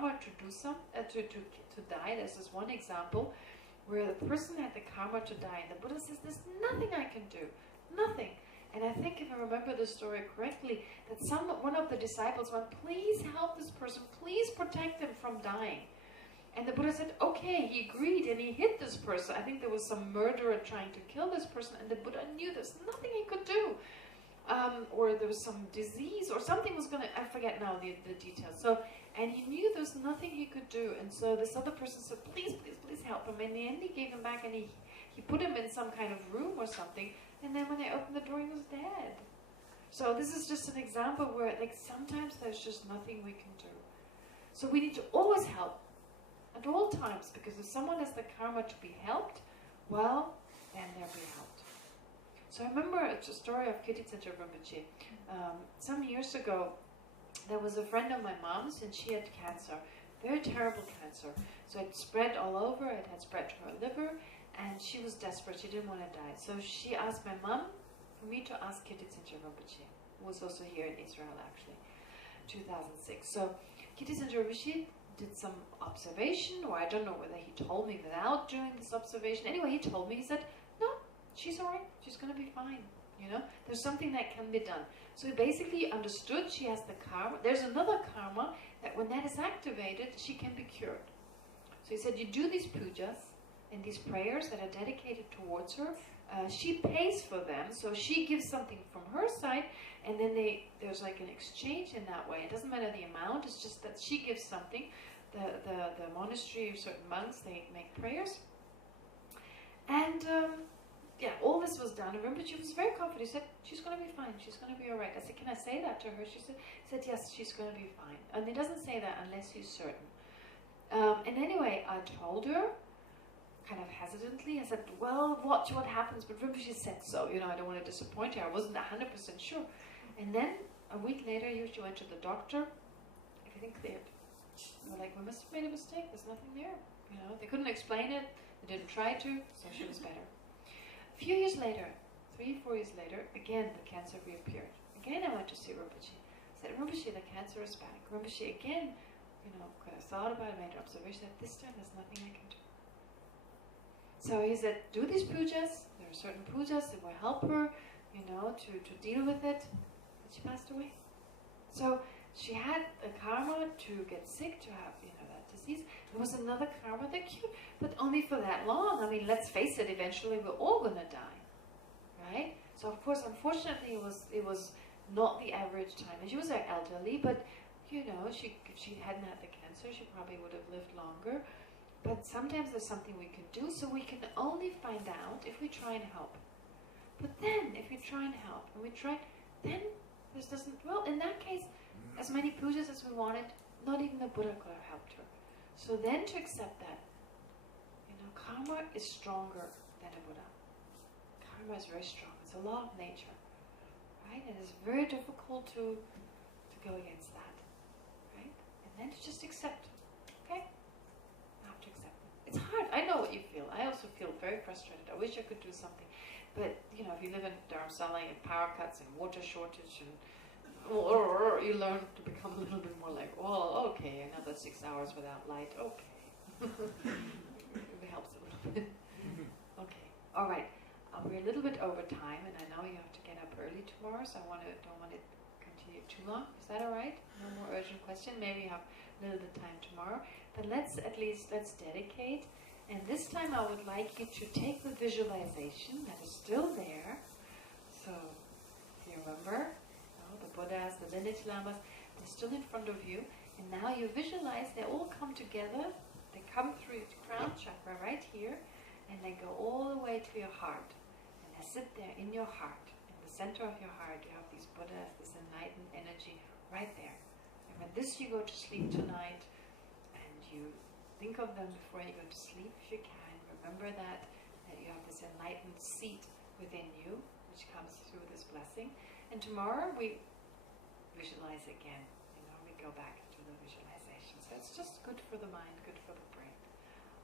karma to do to die. This is one example where the person had the karma to die, and the Buddha says, "There's nothing I can do, nothing." And I think, if I remember the story correctly, that one of the disciples went, "Please help this person, please protect him from dying." And the Buddha said, okay, he agreed, and he hit this person. I think there was some murderer trying to kill this person, and the Buddha knew there's nothing he could do. Or there was some disease, or something was going to, I forget now the details. So, and he knew there was nothing he could do. And so this other person said, please, please, please help him. In the end, he gave him back, and he put him in some kind of room or something. And then when they opened the door, he was dead. So this is just an example where, like, sometimes there's just nothing we can do. So we need to always help at all times, because if someone has the karma to be helped, well, then they'll be helped. So I remember a story of Kirtitsenja Rinpoche. Some years ago, there was a friend of my mom's, and she had cancer, very terrible cancer. So it spread all over, it had spread to her liver, and she was desperate, she didn't want to die. So she asked my mom for me to ask Kirtitsenja Rinpoche, who was also here in Israel actually, 2006. So Kirtitsenja Rinpoche did some observation, or I don't know whether he told me without doing this observation. Anyway, he told me, he said, no, she's all right, she's going to be fine. You know, there's something that can be done. So he basically understood she has the karma. There's another karma that when that is activated, she can be cured. So he said, you do these pujas and these prayers that are dedicated towards her. She pays for them, so she gives something from her side, and then there's like an exchange in that way. It doesn't matter the amount, it's just that she gives something. The monastery, certain monks, they make prayers. And yeah, all this was done. I remember she was very confident. She said, she's going to be fine, she's going to be all right. I said, can I say that to her? She said, yes, she's going to be fine. And he doesn't say that unless he's certain. And anyway, I told her, kind of hesitantly, I said, well, watch what happens, but Rinpoche said so, you know, I don't want to disappoint her. I wasn't 100% sure. And then, a week later, she went to the doctor, everything cleared. They were like, we must have made a mistake, there's nothing there. You know, they couldn't explain it, they didn't try to, so she was better. A few years later, 3-4 years later, again, the cancer reappeared. Again, I went to see Rinpoche. I said, Rinpoche, the cancer is back. Rinpoche, again, you know, I thought about it, made an observation, that this time there's nothing I can do. So he said, do these pujas. There are certain pujas that will help her, you know, to deal with it. And she passed away. So she had a karma to get sick, to have, you know, that disease. There was another karma that cured, but only for that long. I mean, let's face it, eventually we're all going to die, right? So of course, unfortunately, it was not the average time. And she was very elderly, but, you know, if she hadn't had the cancer, she probably would have lived longer. But sometimes there's something we can do, so we can only find out if we try and help. But then, if we try and help, and we try, then this doesn't, well, in that case, as many pujas as we wanted, not even the Buddha could have helped her. So then to accept that, you know, karma is stronger than a Buddha. Karma is very strong. It's a law of nature, right? And it's very difficult to go against that, right? And then to just accept, okay? I have to accept it. It's hard. I know what you feel. I also feel very frustrated. I wish I could do something. But, you know, if you live in Dharamsala and power cuts and water shortage, and you learn to become a little bit more like, well, okay, another 6 hours without light, okay. It helps a little bit. Okay. All right. We're a little bit over time, and I know you have to get up early tomorrow, so I don't want to continue too long. Is that all right? No more urgent question. Maybe you have a little bit of time tomorrow. But let's dedicate. And this time I would like you to take the visualization that is still there. So, if you remember, the Buddhas, the lineage lamas, they're still in front of you. And now you visualize they all come together. They come through the crown chakra right here. And they go all the way to your heart. And they sit there in your heart. In the center of your heart, you have these Buddhas, this enlightened energy right there. And when this you go to sleep tonight, and you think of them before you go to sleep, if you can, remember that you have this enlightened seat within you, which comes through this blessing. And tomorrow we visualize again. You know, we go back to the visualization. So it's just good for the mind, good for the brain.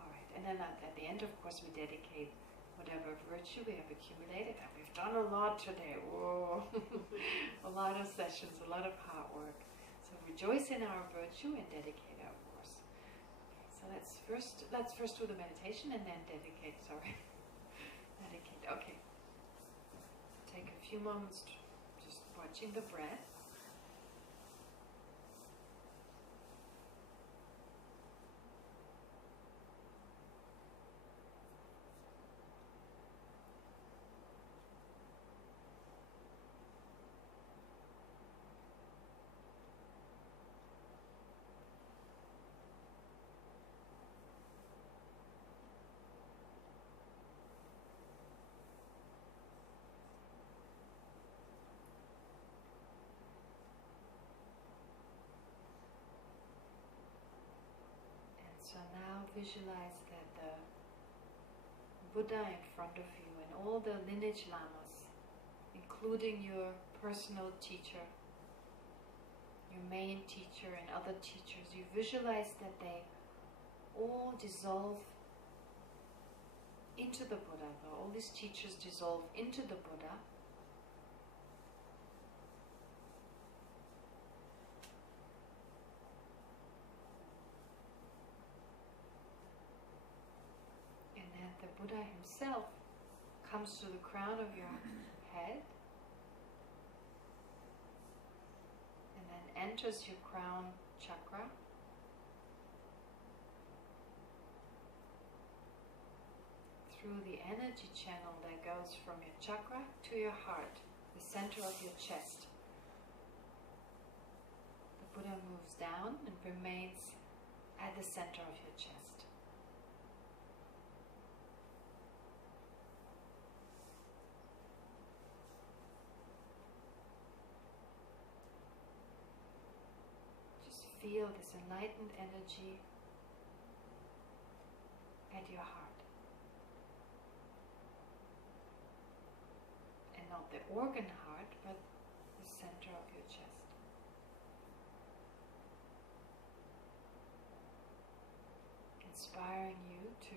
All right. And then at the end, of course, we dedicate whatever virtue we have accumulated. And we've done a lot today. Whoa. A lot of sessions, a lot of hard work. So rejoice in our virtue and dedicate our course. So let's first do the meditation and then dedicate. Sorry, dedicate. Okay. Take a few moments just watching the breath. So now visualize that the Buddha in front of you and all the lineage lamas, including your personal teacher, your main teacher and other teachers, you visualize that they all dissolve into the Buddha. All these teachers dissolve into the Buddha. The Buddha himself comes to the crown of your head and then enters your crown chakra through the energy channel that goes from your chakra to your heart, the center of your chest. The Buddha moves down and remains at the center of your chest. Feel this enlightened energy at your heart. And not the organ heart, but the center of your chest. Inspiring you to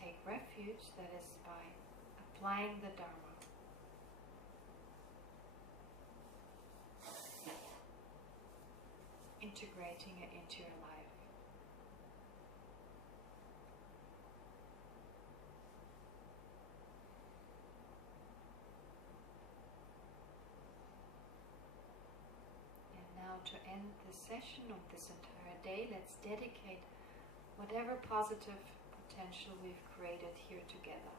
take refuge, that is by applying the Dharma. Integrating it into your life. And now to end the session of this entire day, let's dedicate whatever positive potential we've created here together.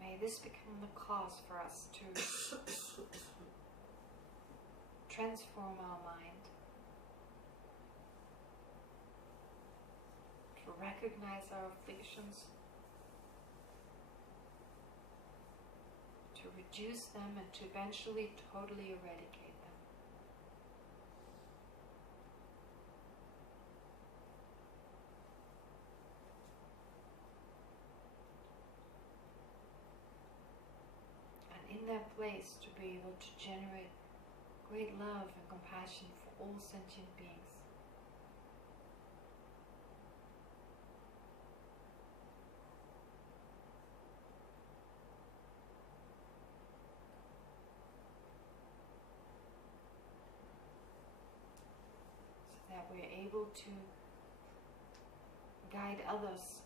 May this become the cause for us to transform our mind, to recognize our afflictions, to reduce them and to eventually totally eradicate them. In that place to be able to generate great love and compassion for all sentient beings. So that we're able to guide others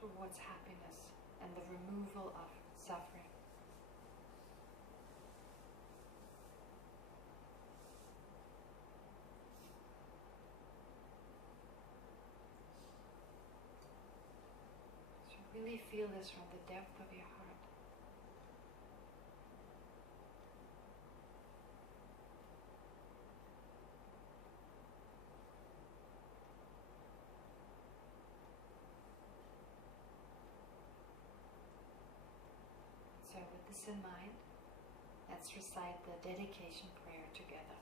towards happiness and the removal of suffering. So really feel this from the depth of your heart. So with this in mind, let's recite the dedication prayer together.